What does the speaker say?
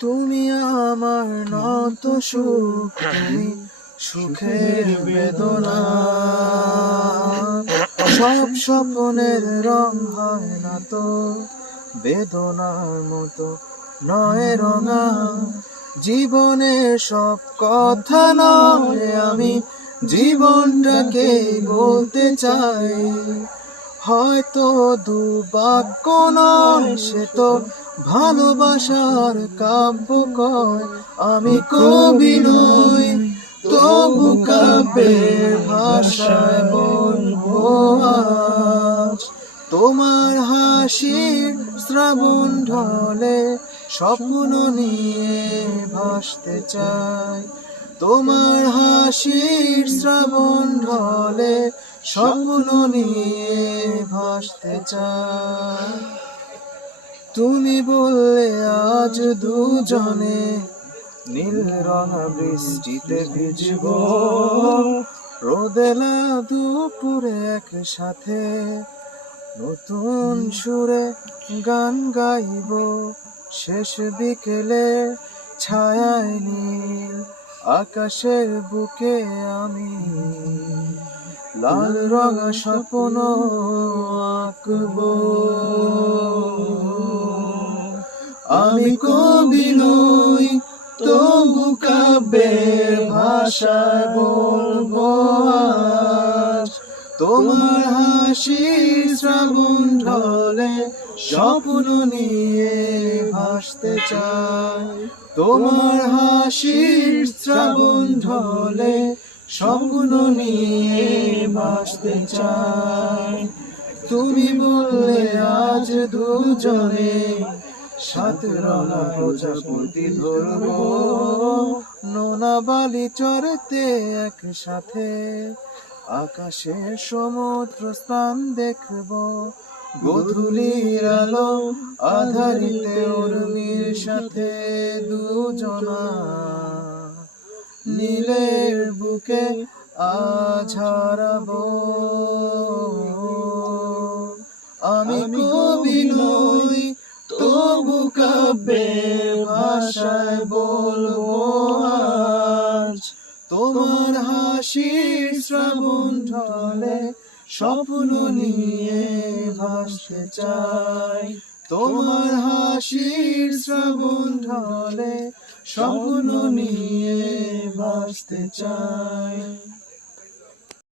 তুমি আমার নত সুখ, তুমি সুখের বেদনা। সব স্বপ্নের রং হয় না তো বেদনার মতো, নয় রঙা। জীবনের সব কথা নয়, আমি জীবনটাকে বলতে চাই। হয়তো দু বাক্য নয়, সে তো ভালোবাসার কাব্য কয়। আমি কবি নই, তবু কাব্যের ভাষায় বলবো আজ। তোমার হাসির শ্রাবণ ঢলে স্বপ্ন নিয়ে ভাসতে চাই। তোমার হাসির শ্রাবণ ঢলে স্বপ্ন নিয়ে ভাসতে চাই। তুমি বললে আজ দুজনে নীল রঙা বৃষ্টিতে ভিজব, রোদেলা দুপুরে একসাথে নতুন সুরে গান গাইব। শেষ বিকেলে ছায়ায় নীল আকাশের বুকে আমি লাল রঙা স্বপ্ন আঁকব। আমি কবি নই, তবু কাব্যের ভাষায় বলবো আজ। তোমার হাসির শ্রাবণ ঢলে স্বপ্ন নিয়ে ভাসতে চাই। তোমার হাসির শ্রাবণ ঢলে স্বপ্ন নিয়ে ভাসতে চাই। তুমি বললে আজ দুজনে সাত রঙা প্রজাপতি ধরবো, নোনা বালি চড়তে একসাথে আকাশে সমুদ্র স্থান দেখবো। গোধূলির আলো আধারিতে উর্মির সাথে দুজনা নীলের বুকে আজ হারাবো। আমি কবি নই, তবু কাব্যের ভাষায় বলবো আজ। তোমার হাসির শ্রাবণ ঢলে স্বপ্ন নিয়ে ভাসতে চাই। তোমার হাসির শ্রাবণ ঢলে স্বপ্ন নিয়ে ভাসতে চাই।